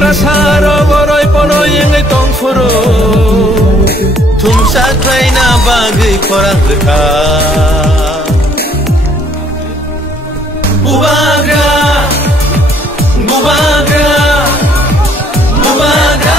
prasaro boroi poroi yang tongfuro tumsa traina bagi korang deka bubaga bubaga bubaga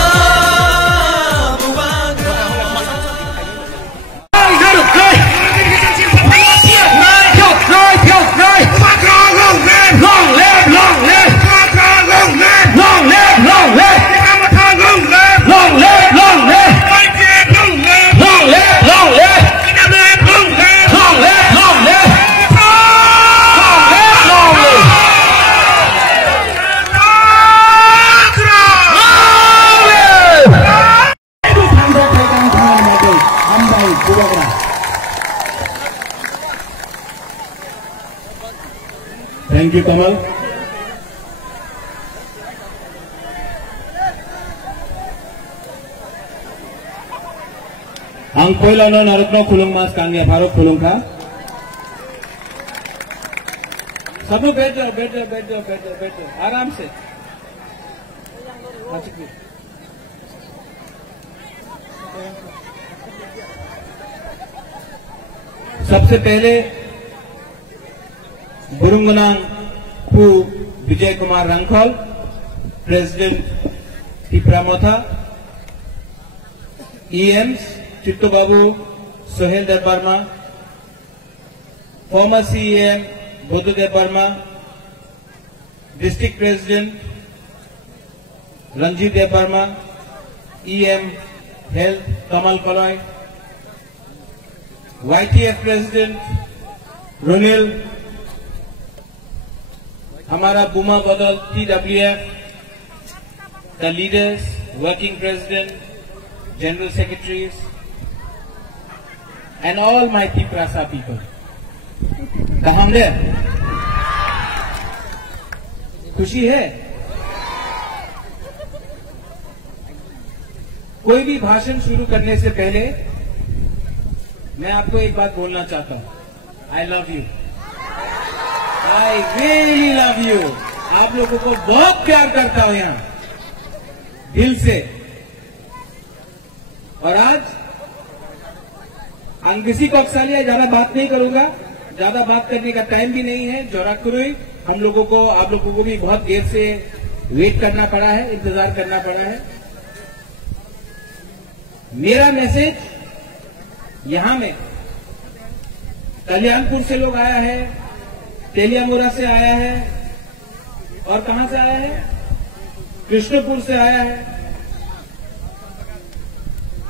Thank you, Kamal. Ang koila no narutno khulung mas kangya bharok khulung kha. सब लोग बैठ जाओ बैठ जाओ बैठ जाओ बैठ जाओ बैठ जाओ आराम से। सबसे पहले Burungnang Khu Vijay Kumar Rankhol, president Tipra Motha, EMs Chittu Babu Sohel Dev Varma, former CEM Buddhadev Varma, district president Ranjit Dev Varma, EM health Kamal Kalai, YTF president Ronil, हमारा बुमा बदल TWF, the leaders, working president, general secretaries, and all my Tiprasa people. हमने खुशी है। कोई भी भाषण शुरू करने से पहले मैं आपको एक बात बोलना चाहता हूं। I love you, I really love you. आप लोगों को बहुत प्यार करता हूं यहां दिल से। और आज अंगिसी कौकसालिया ज्यादा बात नहीं करूंगा, ज्यादा बात करने का टाइम भी नहीं है। जोराकुरुई हम लोगों को, आप लोगों को भी बहुत देर से वेट करना पड़ा है, इंतजार करना पड़ा है। मेरा मैसेज यहां में कल्याणपुर से लोग आया है, तेलियामुरा से आया है, और कहां से आया है? कृष्णपुर से आया है,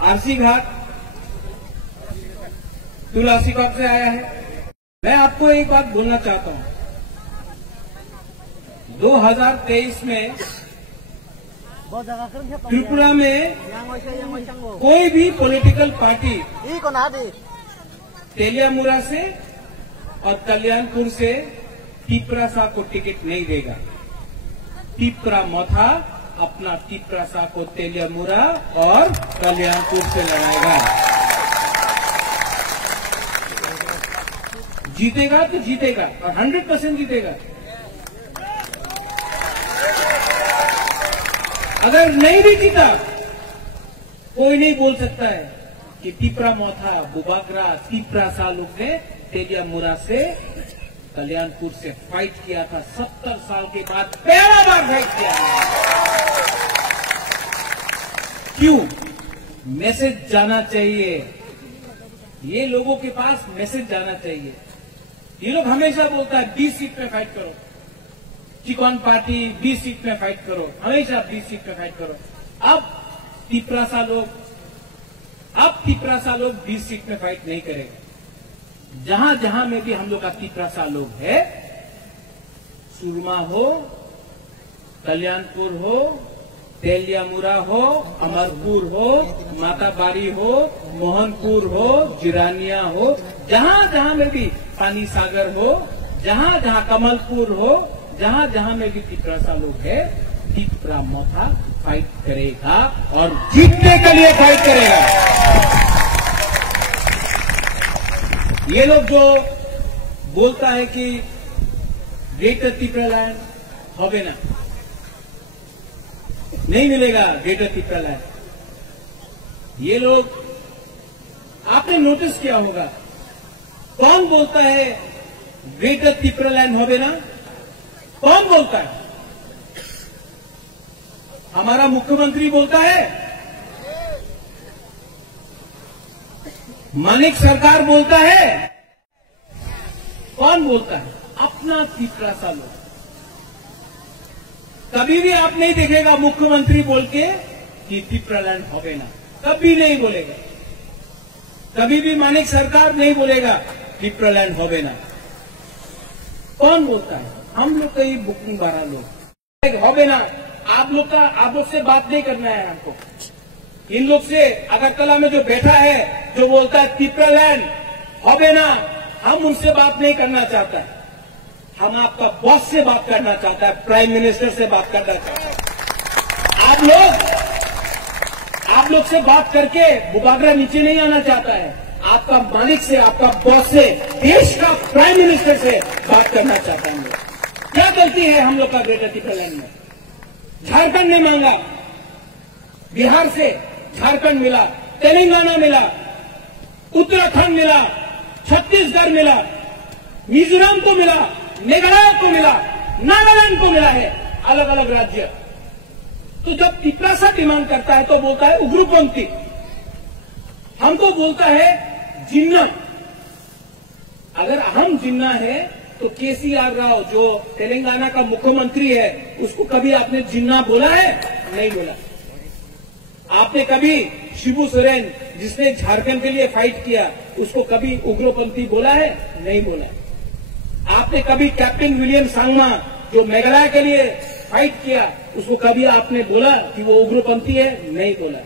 आरसी घाट, तुलसीकॉप से आया है। मैं आपको एक बात बोलना चाहता हूं। 2023 में त्रिपुरा में कोई भी पॉलिटिकल पार्टी तेलियामुरा से और कल्याणपुर से टिपरासा को टिकट नहीं देगा। टिपरा मथा अपना टिपरासा को तेलियामुरा और कल्याणपुर से लड़ाएगा। जीतेगा तो जीतेगा, और 100% जीतेगा। अगर नहीं भी जीता, कोई नहीं बोल सकता है कि टिपरा मोथा, बुबागरा, टिपरासा लोग ने तेलियामुरा से, कल्याणपुर से फाइट किया था। 70 साल के बाद पहला बार फाइट किया। क्यों? मैसेज जाना चाहिए, ये लोगों के पास मैसेज जाना चाहिए। ये लोग हमेशा बोलता है 20 सीट पे फाइट करो, चिकॉन पार्टी 20 सीट पे फाइट करो, हमेशा 20 सीट पे फाइट करो। अब टिपरासा लोग 20 सीट पे फाइट नहीं करेगा। जहां जहां में भी हम लोग का टिपरासा लोग है, सुरमा हो, कल्याणपुर हो, तेलियामुरा हो, अमरपुर हो, माताबारी हो, मोहनपुर हो, जिरानिया हो, जहां जहां में भी पानी सागर हो, जहां जहां कमलपुर हो, जहां जहां में भी टिपरासा लोग है, टिपरा मोथा फाइट करेगा और जीतने के लिए फाइट करेगा। ये लोग जो बोलता है कि ग्रेटर टिपरा लैंड होवे ना, नहीं मिलेगा ग्रेटर तिप्रालैंड। ये लोग आपने नोटिस किया होगा, कौन बोलता है ग्रेटर तिप्रालैंड होवे ना? कौन बोलता है? हमारा मुख्यमंत्री बोलता है, मानिक सरकार बोलता है, कौन बोलता है? अपना तिप्रासा लोग। कभी भी आप नहीं देखेगा मुख्यमंत्री बोल के कि तिप्रालैंड होवे ना, कभी नहीं बोलेगा। कभी भी मानिक सरकार नहीं बोलेगा तिप्रालैंड होवे ना। कौन बोलता है? हम लोग कई बुकिंग बारह लोग होवे ना। आप लोग से बात नहीं करना है हमको। इन लोग से अगरतला में जो बैठा है, जो बोलता है तिप्रालैंड होवे ना, हम उनसे बात नहीं करना चाहता है। हम आपका बॉस से बात करना चाहता है, प्राइम मिनिस्टर से बात करना चाहता है। आप लोग से बात करके बुबागरा नीचे नहीं आना चाहता है। आपका मालिक से, आपका बॉस से, देश का प्राइम मिनिस्टर से बात करना चाहता है। हम लोग क्या गलती है हम लोग का ग्रेटर तिप्रालैंड में? झारखंड ने मांगा, बिहार से झारखंड मिला, तेलंगाना मिला, उत्तराखंड मिला, छत्तीसगढ़ मिला, मिजोरम को मिला, मेघालय को मिला, नागालैंड को मिला है, अलग अलग राज्य। तो जब तिप्रासा डिमांड करता है तो बोलता है उग्रपंथी, हमको बोलता है जिन्ना। अगर हम जिन्ना है तो केसीआर राव जो तेलंगाना का मुख्यमंत्री है, उसको कभी आपने जिन्ना बोला है? नहीं बोला। आपने कभी शिबू सोरेन जिसने झारखंड के लिए फाइट किया, उसको कभी उग्रपंथी बोला है? नहीं बोला। आपने कभी कैप्टन विलियम सांगमा जो मेघालय के लिए फाइट किया, उसको कभी आपने बोला कि वो उग्रपंथी है? नहीं बोला।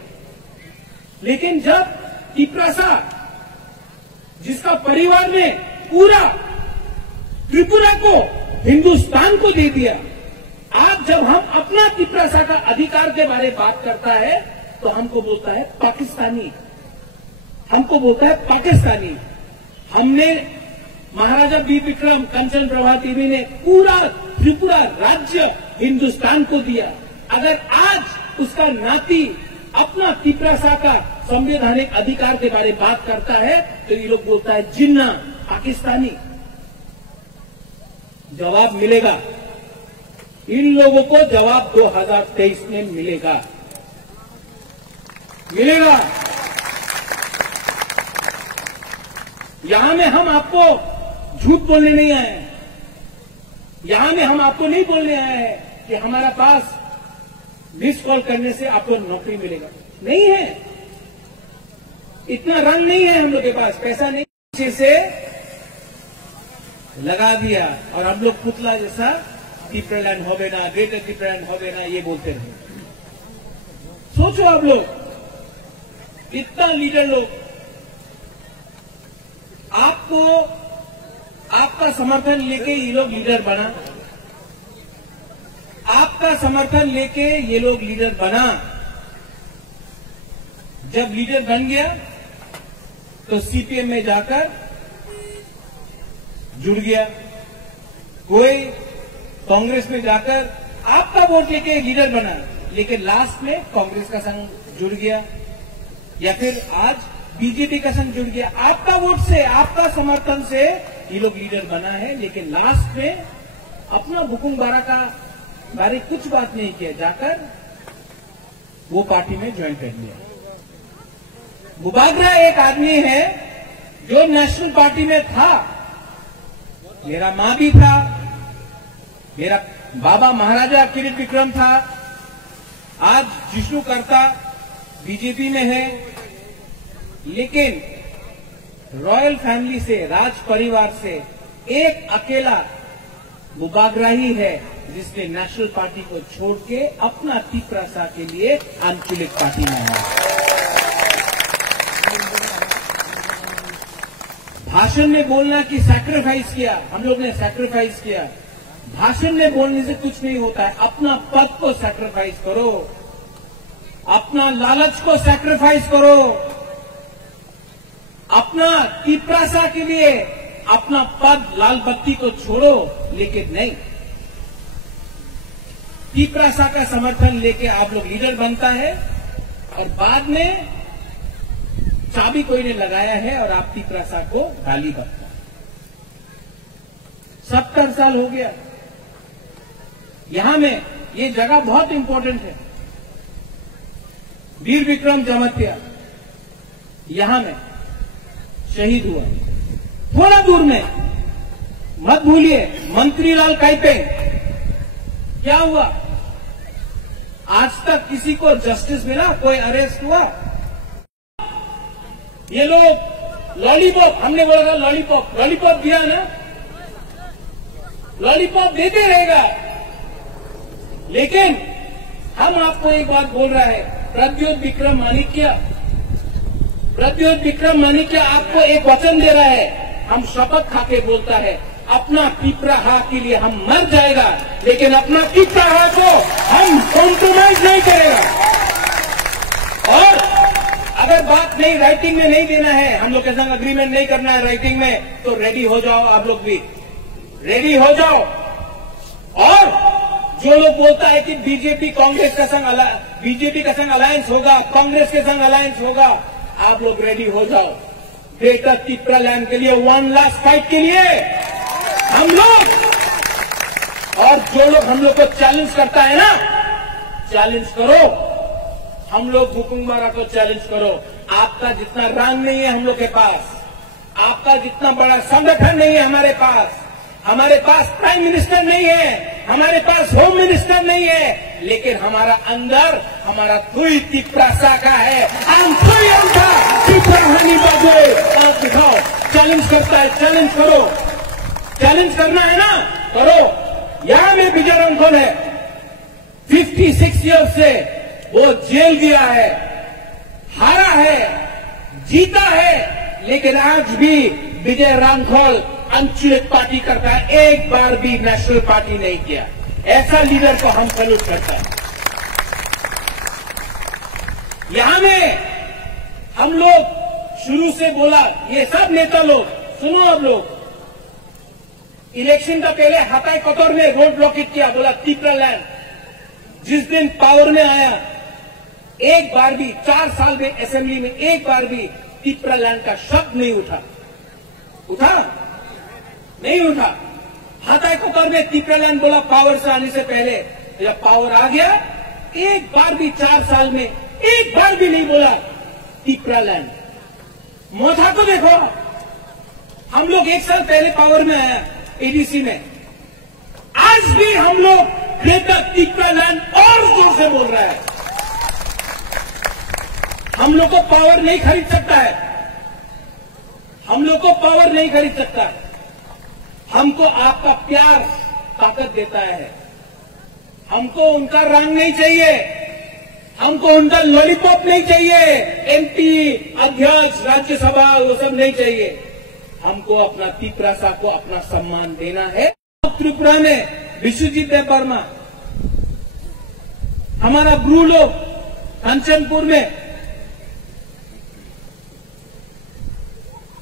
लेकिन जब तिप्रासा, जिसका परिवार ने पूरा त्रिपुरा को, हिंदुस्तान को दे दिया, आज जब हम अपना तिप्रासा का अधिकार के बारे में बात करता है तो हमको बोलता है पाकिस्तानी, हमको बोलता है पाकिस्तानी। हमने महाराजा बी विक्रम, कंचन प्रभा देवी ने पूरा त्रिपुरा राज्य हिंदुस्तान को दिया। अगर आज उसका नाती अपना तिप्रासा का संवैधानिक अधिकार के बारे में बात करता है तो ये लोग बोलता है जिन्ना, पाकिस्तानी। जवाब मिलेगा, इन लोगों को जवाब 2023 में मिलेगा। यहां में हम आपको झूठ बोलने नहीं आए हैं। यहां में हम आपको नहीं बोलने आए हैं कि हमारा पास मिस कॉल करने से आपको नौकरी मिलेगा। नहीं है, इतना रंग नहीं है हम लोग के पास, पैसा नहीं। पीछे से लगा दिया और हम लोग पुतला जैसा तिप्रालैंड होवे ना, ग्रेटर तिप्रालैंड होवे ना, ये बोलते रहे। सोचो आप लोग, इतना लीडर लोग, आपको आपका समर्थन लेके ये लोग लीडर बना, आपका समर्थन लेके ये लोग लीडर बना। जब लीडर बन गया तो सीपीएम में जाकर जुड़ गया, कोई कांग्रेस में जाकर आपका वोट लेके लीडर बना, लेकिन लास्ट में कांग्रेस का संग जुड़ गया, या फिर आज बीजेपी का संग जुड़ गया। आपका वोट से, आपका समर्थन से ये लोग लीडर बना है, लेकिन लास्ट में अपना बुकुंग बारा का बारे कुछ बात नहीं किया, जाकर वो पार्टी में ज्वाइन कर लिया। बुबागरा एक आदमी है जो नेशनल पार्टी में था, मेरा मां भी था, मेरा बाबा महाराजा किरीट विक्रम था, आज जिष्णु करता बीजेपी में है, लेकिन रॉयल फैमिली से, राज परिवार से एक अकेला बुबागरा ही है जिसने नेशनल पार्टी को छोड़ के अपना तिप्रासा के लिए आंचलिक पार्टी में है। भाषण में बोलना कि सैक्रिफाइस किया, हम लोग ने सैक्रिफाइस किया। भाषण में बोलने से कुछ नहीं होता है, अपना पद को सैक्रिफाइस करो, अपना लालच को सैक्रिफाइस करो, अपना तिप्रासा के लिए अपना पद, लाल बत्ती को छोड़ो, लेकिन नहीं। तीपरासा का समर्थन लेके आप लोग लीडर बनता है और बाद में चाबी कोई ने लगाया है और आप तीपरासा को गाली बकता है। 70 साल हो गया। यहां में ये जगह बहुत इंपॉर्टेंट है। वीर विक्रम जमतिया यहां में शहीद हुआ। थोड़ा दूर में मत भूलिए मंत्रीलाल काइपेंग, क्या हुआ? आज तक किसी को जस्टिस मिला? कोई अरेस्ट हुआ? ये लोग लॉलीपॉप, हमने बोला था लॉलीपॉप, लॉलीपॉप दिया ना, लॉलीपॉप देते रहेगा। लेकिन हम आपको एक बात बोल रहा है, प्रद्योत विक्रम माणिक्य आपको एक वचन दे रहा है, हम शपथ खाके बोलता है, अपना पिपराहा के लिए हम मर जाएगा, लेकिन अपना पिपराहा को हम कॉम्प्रोमाइज नहीं करेगा। और अगर बात नहीं राइटिंग में नहीं देना है, हम लोग के संग अग्रीमेंट नहीं करना है राइटिंग में, तो रेडी हो जाओ, आप लोग भी रेडी हो जाओ। और जो लोग बोलता है कि बीजेपी का संग अलायंस होगा, कांग्रेस के संग अलायंस होगा, आप लोग रेडी हो जाओ। ग्रेटर तिप्रालैंड के लिए वन लास्ट फाइट के लिए हम लोग, और जो लोग हम लोग को चैलेंज करता है ना, चैलेंज करो। हम लोग बुकुंगबारा को चैलेंज करो। आपका जितना रंग नहीं है हम लोग के पास, आपका जितना बड़ा संगठन नहीं है हमारे पास। हमारे पास प्राइम मिनिस्टर नहीं है, हमारे पास होम मिनिस्टर नहीं है, लेकिन हमारा अंदर हमारा थुई तिप्रासा का है। हम थुई अंका तिप्राहानी बाबू आप दिखाओ। चैलेंज करता है, चैलेंज करो। चैलेंज करना है ना, करो। यहां में विजय रंघोल है, 56 ईयर से वो जेल गया है, हारा है, जीता है, लेकिन आज भी विजय रंघोल अंचलिक पार्टी करता है, एक बार भी नेशनल पार्टी नहीं किया। ऐसा लीडर को हम सैल्यूट करता है। यहां में हम लोग शुरू से बोला, ये सब नेता लोग सुनो, आप लोग इलेक्शन का पहले हताई कतौर में रोड ब्लॉकेट किया, बोला तिप्रालैंड। जिस दिन पावर में आया, एक बार भी 4 साल में असेंबली में एक बार भी तिप्रालैंड का शब्द नहीं उठा नहीं उठा। हताई कतौर में तिप्रालैंड बोला पावर से आने से पहले। जब पावर आ गया, एक बार भी 4 साल में एक बार भी नहीं बोला तिप्रालैंड। मोथा को देखो, हम लोग 1 साल पहले पावर में आया एडीसी में, आज भी हम लोग ग्रेटर तिप्रालैंड और जोर से बोल रहा है। हम लोग को पावर नहीं खरीद सकता है, हम लोग को पावर नहीं खरीद सकता है। हमको आपका प्यार ताकत देता है। हमको उनका रंग नहीं चाहिए, हमको उनका लॉलीपॉप नहीं चाहिए, एमपी अध्यक्ष राज्यसभा वो सब नहीं चाहिए। हमको अपना तिप्रासा को अपना सम्मान देना है। त्रिपुरा में विश्वजीत देववर्मा, हमारा ब्रू लोग कंचनपुर में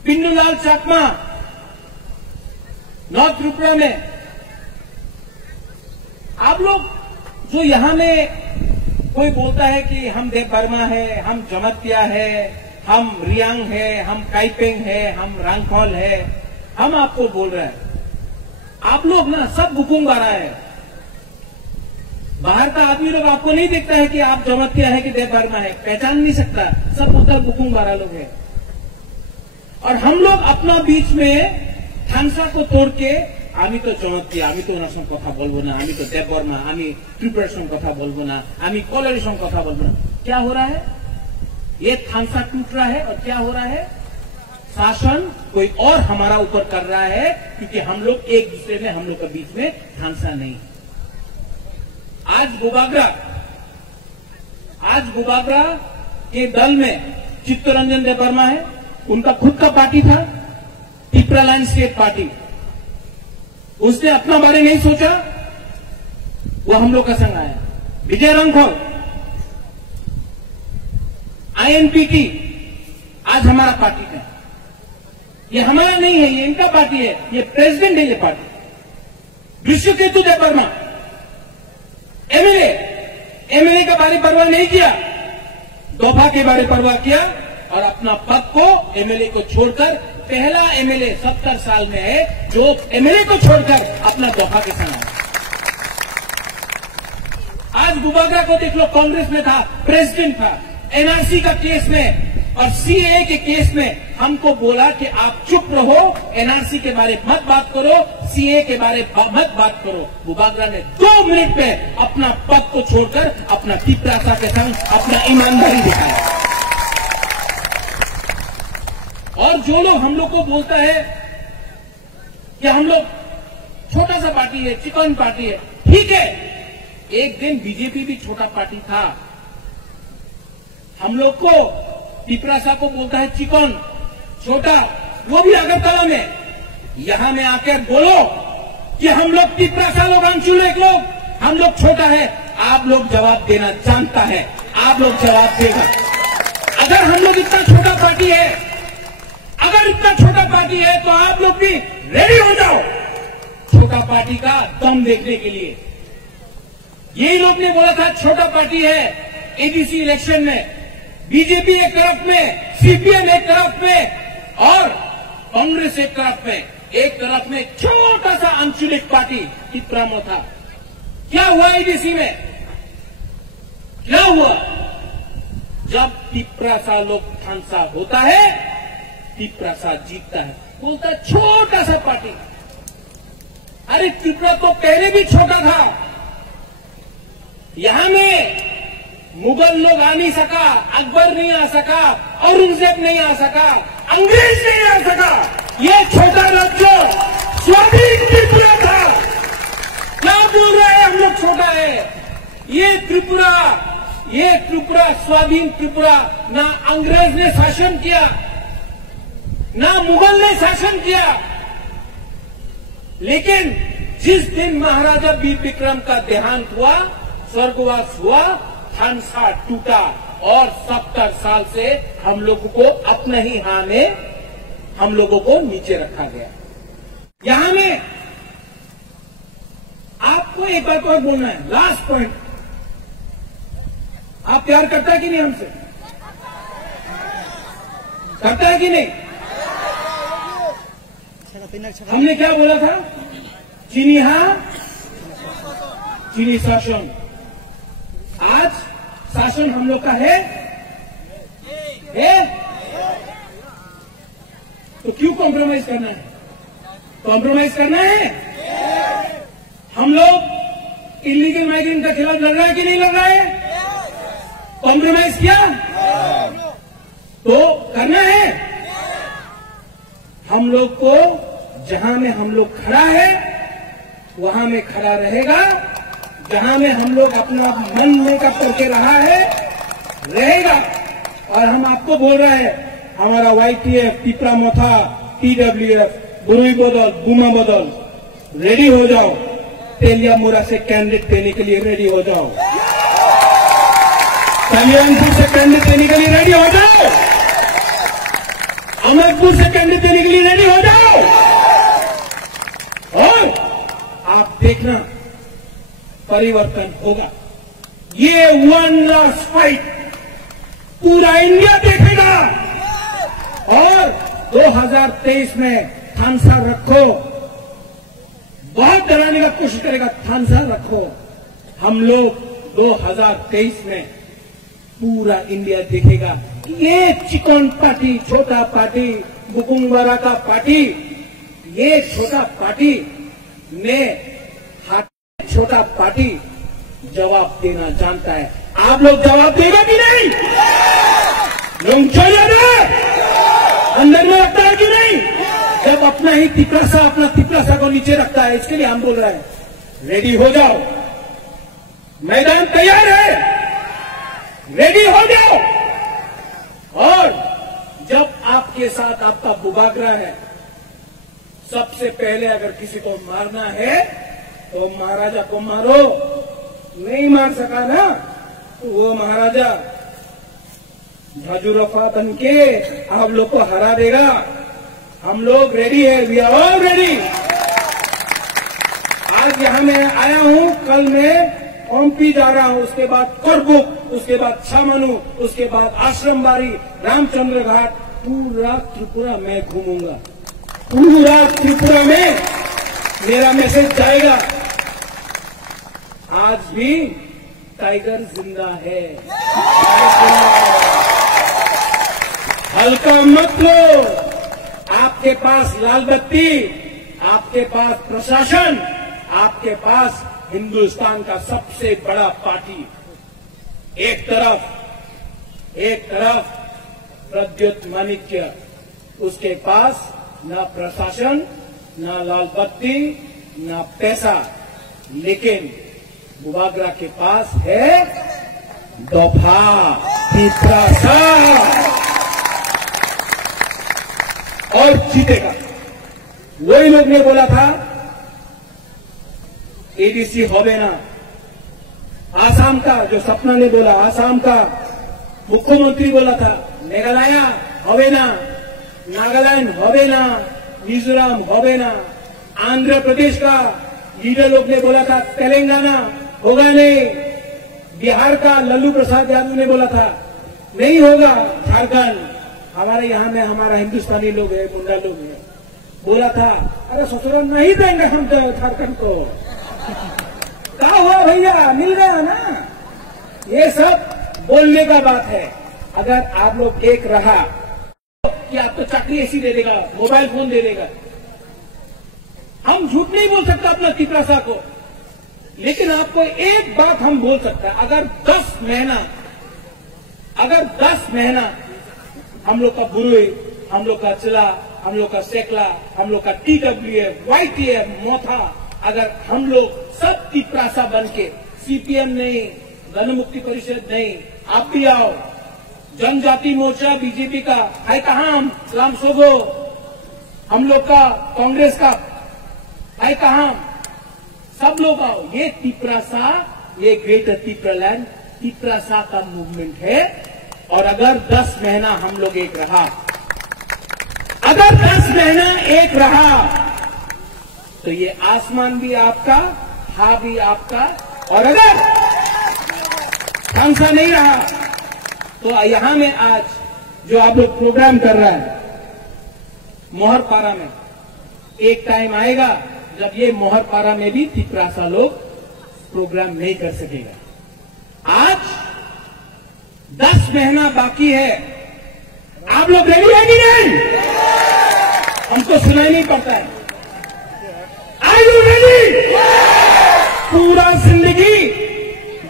पिन्नूलाल चाकमा, नॉर्थ त्रिपुरा में आप लोग जो यहां में कोई बोलता है कि हम देववर्मा है, हम जमतिया है, हम रियांग है, हम काइपेंग है, हम रंगखोल है, हम आपको बोल रहे हैं, आप लोग ना सब बुकुंगबारा है। बाहर का आदमी लोग आपको नहीं देखता है कि आप जमतिया है कि देववर्मा है, पहचान नहीं सकता, सब उत्तर बुकुंगबारा लोग है। और हम लोग अपना बीच में थानसा को तोड़ के आमी तो जमतिया, आमी तो उनार संग कथा बोलबो ना, आमी तो देववर्मा, आमी त्रिपुरार संग कथा बोलबो ना, आमी कलरी संग कथा बोलबो ना। क्या हो रहा है? ये थानसा टूट रहा है और क्या हो रहा है? शासन कोई और हमारा ऊपर कर रहा है, क्योंकि हम लोग एक दूसरे में, हम लोग के बीच में थानसा नहीं। आज गुबागरा के दल में चित्तरंजन देववर्मा है, उनका खुद का पार्टी था तिप्रालैंड स्टेट पार्टी। उसने अपना बारे नहीं सोचा, वो हम लोग का संग आया। विजय रंघोल आईएनपीटी आज हमारा पार्टी है। ये हमारा नहीं है, ये इनका पार्टी है, ये प्रेसिडेंट है ये पार्टी। विश्वकेतु देववर्मा एमएलए का बारे परवाह नहीं किया, दफा के बारे परवाह किया और अपना पद को एमएलए को छोड़कर, पहला एमएलए 70 साल में है जो एमएलए को छोड़कर अपना दफा के संग आया। आज बुबागरा को देख लो, कांग्रेस में था, प्रेसिडेंट था, एनआरसी का केस में और सीएए के केस में हमको बोला कि आप चुप रहो, एनआरसी के बारे मत बात करो, सीएए के बारे मत बात करो। बुबागरा ने 2 मिनट में अपना पद को छोड़कर अपना पिपरासा के संग अपना ईमानदारी दिखाया। और जो लोग हम लोग को बोलता है कि हम लोग छोटा सा पार्टी है, चिकन पार्टी है, ठीक है, एक दिन बीजेपी भी छोटा पार्टी था। हम लोग को पिपरासा को बोलता है चिकन, छोटा, वो भी अगरतला में। यहां में आकर बोलो कि हम लोग पिपरासा लोग, आंचुलेक लोग, हम लोग छोटा है, आप लोग जवाब देना जानता है, आप लोग जवाब देगा। अगर हम लोग इतना छोटा पार्टी है, अगर इतना छोटा पार्टी है तो आप लोग भी रेडी हो जाओ छोटा पार्टी का दम देखने के लिए। यही लोग ने बोला था छोटा पार्टी है, एडीसी इलेक्शन में बीजेपी एक तरफ में, सीपीएम एक तरफ में और कांग्रेस एक तरफ में, एक तरफ में छोटा सा आंचलिक पार्टी पिपरामो था। क्या हुआ एडीसी में? क्या हुआ? जब पिपरासा लोग थानसा होता है, पिपरासा जीतता है। बोलता छोटा सा पार्टी, अरे त्रिपुरा तो पहले भी छोटा था, यहां में मुगल लोग आ नहीं सका, अकबर नहीं आ सका, औरंगजेब नहीं आ सका, अंग्रेज नहीं आ सका, ये छोटा राज्य स्वाधीन त्रिपुरा था। क्या बोल रहे हैं हम लोग छोटा है? ये त्रिपुरा स्वाधीन त्रिपुरा, ना अंग्रेज ने शासन किया, ना मुगल ने शासन किया। लेकिन जिस दिन महाराजा वीर विक्रम का देहांत हुआ, स्वर्गवास हुआ, थानसा टूटा और 70 साल से हम लोगों को अपने ही हाथ में हम लोगों को नीचे रखा गया। यहां में आपको एक बात और बोलना है, लास्ट पॉइंट। आप प्यार करता है कि नहीं हमसे? करता है कि नहीं? हमने क्या बोला था? चीनी शासन। आज शासन हम लोग का है? तो क्यों कॉम्प्रोमाइज करना है? कॉम्प्रोमाइज करना है? हम लोग इलीगल माइग्रेंट के खिलाफ लड़ रहा है कि नहीं लड़ रहा है? कॉम्प्रोमाइज किया तो करना है। हम लोग को जहां में हम लोग खड़ा है वहां में खड़ा रहेगा, जहां में हम लोग अपना मन में का करके रहा है रहेगा। और हम आपको बोल रहे हैं, हमारा वाईटीएफ, पिपरामोथा, टीडब्ल्यूएफ, बुरुई बदल, बुमा बदल, रेडी हो जाओ। तेलियामुरा से कैंडिडेट देने के लिए रेडी हो जाओ। कल्याणपुर से कैंडिडेट देने के लिए रेडी हो जाओ। अमरपुर से कैंडिडेट देने के लिए रेडी हो जाओ। और आप देखना परिवर्तन होगा। ये वन लास्ट फाइट पूरा इंडिया देखेगा। और 2023 में थानसा रखो, बहुत डराने का कोशिश करेगा, थानसा रखो। हम लोग 2023 में पूरा इंडिया देखेगा कि ये चिकन पार्टी, छोटा पार्टी, बुकुंगवारा का पार्टी, ये छोटा पार्टी ने छोटा पार्टी जवाब देना जानता है। आप लोग जवाब देगा कि नहीं? लोग चले अंदर में रखता है कि नहीं? जब अपना ही तिपरासा को नीचे रखता है, इसके लिए हम बोल रहे हैं रेडी हो जाओ, मैदान तैयार है, रेडी हो जाओ। और जब आपके साथ आपका बुबागरा है, सबसे पहले अगर किसी को मारना है तो महाराजा को मारो। नहीं मार सका ना तो वो महाराजा झाजुरफा बन के आप लोग को हरा देगा। हम लोग रेडी है, वी आर ऑल रेडी। आज यहां मैं आया हूं, कल मैं पंपी जा रहा हूं, उसके बाद करबुक, उसके बाद छामनु, उसके बाद आश्रमबाड़ी, रामचंद्र घाट, पूरा त्रिपुरा में घूमूंगा। पूरा त्रिपुरा में मेरा मैसेज जाएगा। आज भी टाइगर जिंदा है। हल्का मत लो। आपके पास लाल बत्ती, आपके पास प्रशासन, आपके पास हिंदुस्तान का सबसे बड़ा पार्टी। एक तरफ प्रद्युत माणिक्य, उसके पास न प्रशासन, न लाल बत्ती, न पैसा, लेकिन बुबागरा के पास है दफा, पिपरासा, और जीतेगा। वही लोग ने बोला था एडीसी होबे ना, आसाम का जो सपना ने बोला, आसाम का मुख्यमंत्री बोला था मेघालय होबे ना, नागालैंड होबे ना, मिजोरम होबे ना, आंध्र प्रदेश का लीडर लोग ने बोला था तेलंगाना होगा नहीं, बिहार का लल्लू प्रसाद यादव ने बोला था नहीं होगा, झारखंड हमारे यहाँ में हमारा हिंदुस्तानी लोग है, मुंडा लोग है, बोला था अरे ससुराल नहीं देंगे हम तो झारखंड को। क्या हुआ भैया, मिल गया ना। ये सब बोलने का बात है। अगर आप लोग एक रहा कि आपको चटनी ऐसी दे देगा, मोबाइल फोन दे देगा, हम झूठ नहीं बोल सकता अपना तिपरासा को, लेकिन आपको एक बात हम बोल सकते हैं, अगर 10 महीना हम लोग का बुरुई, हम लोग का चिला, हम लोग का सेकला, हम लोग का TWF, YTF, मोथा, अगर हम लोग सब तिपरासा बन के, CPM नहीं, गणमुक्ति परिषद नहीं, आप भी आओ, जनजाति मोर्चा बीजेपी का है कहां, हम लाम सोगो, हम लोग का कांग्रेस का है कहां, सब लोग आओ। ये तिपरासा, ये ग्रेटर तिपरालैंड तिपरासा का मूवमेंट है। और अगर 10 महीना हम लोग एक रहा, अगर 10 महीना एक रहा, तो ये आसमान भी आपका, हा भी आपका। और अगर ढंग नहीं रहा, तो यहां में आज जो आप लोग प्रोग्राम कर रहा है मोहरपारा में, एक टाइम आएगा जब ये मोहरपारा में भी तिपरासा लोग प्रोग्राम नहीं कर सकेगा। आज 10 महीना बाकी है। आप लोग रेडी है कि नहीं? हमको सुनाई नहीं पड़ता है। Are you ready? पूरा जिंदगी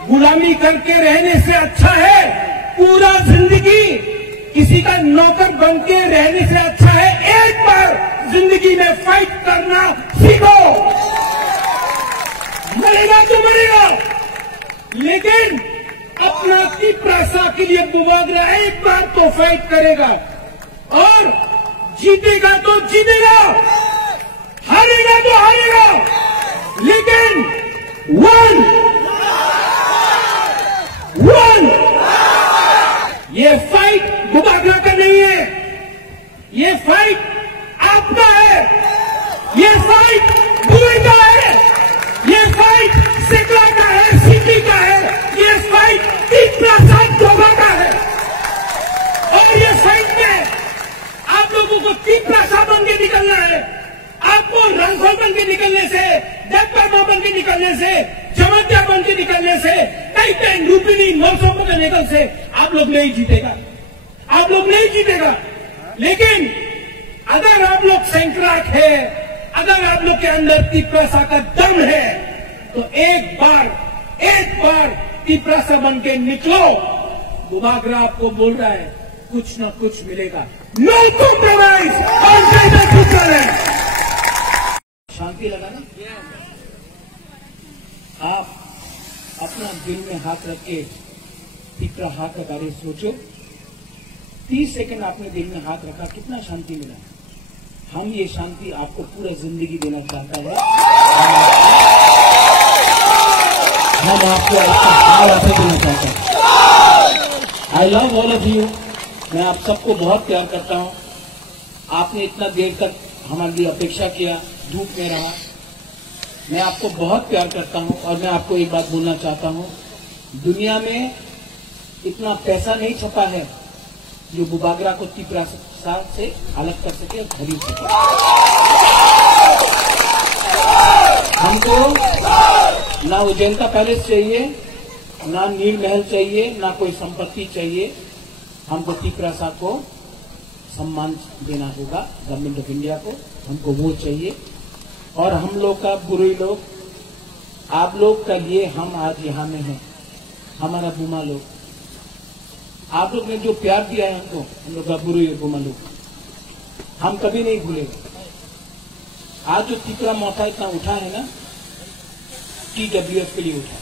गुलामी करके रहने से अच्छा है, पूरा जिंदगी किसी का नौकर बन के रहने से अच्छा है, एक बार जिंदगी में फाइट करना सीखो। मरेगा तो मरेगा, लेकिन अपना तिपरासा के लिए बुबागरा एक बार तो फाइट करेगा, और जीतेगा तो जीतेगा, हारेगा तो हारेगा, लेकिन वन ये फाइट बुबागरा का नहीं है, ये फाइट आपका है, ये फाइट बुरे का है, ये फाइट सिकला का है, सिटी का है, ये फाइट तिपरासा डोगा का है। और ये फाइट में आप लोगों को तिपरासा बन के निकलना है। आपको रंगोल बन के निकलने से, डब्बा बन के निकलने से, चमत्या बन के निकलने से, टाइटन रूपिनी मौसम के निकल से आप लोग नहीं जीतेगा, आप लोग नहीं जीतेगा। लेकिन अगर आप लोग सैंक्राक है, अगर आप लोग के अंदर तिपरासा का दम है, तो एक बार तिपरासा बन के निकलो। बुबागरा आपको बोल रहा है कुछ न कुछ मिलेगा। नो कॉम्प्रोमाइज और ज्यादा कुछ है। शांति लगा ना? आप अपना दिल में हाथ रख के तिपरासा का बारे सोचो। 30 सेकंड आपने दिल में हाथ रखा, कितना शांति मिला। हम ये शांति आपको पूरा जिंदगी देना चाहता है। हम आपको ऐसा हार देना चाहते हैं। I love all of you. मैं आप सबको बहुत प्यार करता हूं। आपने इतना देर तक हमारे लिए अपेक्षा किया, धूप में रहा। मैं आपको बहुत प्यार करता हूं और मैं आपको एक बात बोलना चाहता हूं, दुनिया में इतना पैसा नहीं छपा है जो बुबागरा को तिपरासा से अलग कर सके और खरीद सके। हमको ना उज्जैनता पैलेस चाहिए, ना नील महल चाहिए, ना कोई संपत्ति चाहिए। हमको तिपरासा को सम्मान देना होगा, गवर्नमेंट ऑफ इंडिया को, हमको वो चाहिए। और हम लोग का बुरुई लोग, आप लोग का लिए हम आज यहाँ में हैं, हमारा बुमा लोग, आप लोग ने जो प्यार दिया है हमको, हम लोग का बुरुई और बुमा लोग, हम कभी नहीं भूलेंगे। आज जो तिपरा मोथा इतना उठा है ना, TWS के लिए उठा,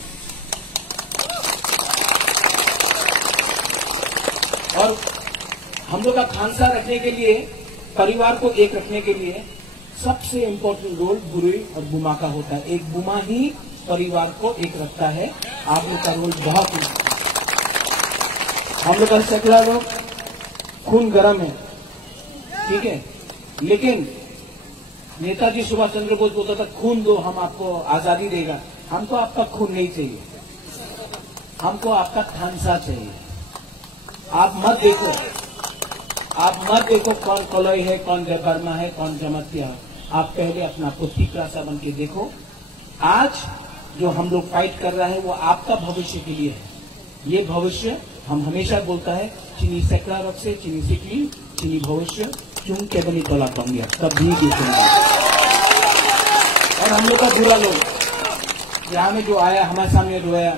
और हम लोग का खानसा रखने के लिए, परिवार को एक रखने के लिए सबसे इम्पोर्टेंट रोल बुरुई और बुमा का होता है। एक बुमा ही परिवार को एक रखता है। आप लोग का रोल बहुत इम्पोर्टेंट। हम लोग का सैकड़ा लोग खून गर्म है, ठीक है, लेकिन नेताजी सुभाष चंद्र बोस बोलता था खून दो हम आपको आजादी देगा। हमको आपका खून नहीं चाहिए, हमको आपका खानसा चाहिए। आप मत देखो कौन कलई है, कौन जय वर्मा है, कौन जमातिया है। आप पहले अपना आपको तिपरासा बन के देखो। आज जो हम लोग फाइट कर रहे हैं वो आपका भविष्य के लिए है। ये भविष्य हम हमेशा बोलता है, चीनी सैकड़ा रख से चीनी सिकली चीनी भविष्य चुन के बनी तोला पाऊंगा कभी भी। और हम लोग का बुरा लोग यहाँ में जो आया हमारे सामने रोया,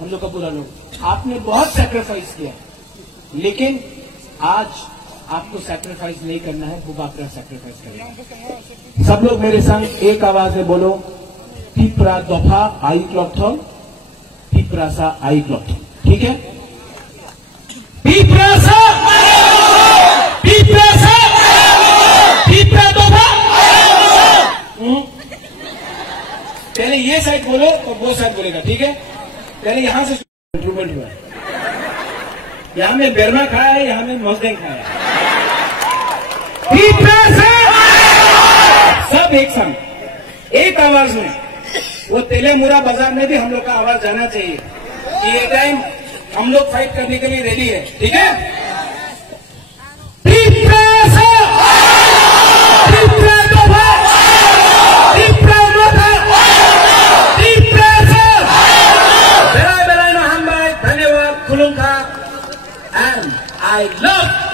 हम लोग का बुरा लोग, आपने बहुत सैक्रिफाइस किया, लेकिन आज आपको सैक्रिफाइस नहीं करना है, बुबागरा सैक्रिफाइस करेगा। सब लोग मेरे संग एक आवाज में बोलो, तिपरा दफा आई क्लॉथम, तिपरासा आई क्लॉथम, ठीक है? तिपरासा, तिपरासा, तिपरा दफा। पहले ये साइड बोलो और वो साइड बोलेगा, ठीक है? पहले यहां से इंप्रूवमेंट हुआ है। यहाँ में बेरमा खाया है, यहाँ में मौजदें खाया है। सब एक संग, एक आवाज में। वो तेलेमुरा बाजार में भी हम लोग का आवाज जाना चाहिए कि ये टाइम हम लोग फाइट करने के लिए रेडी है, ठीक है? धन्यवाद, खुलूंगा, and I love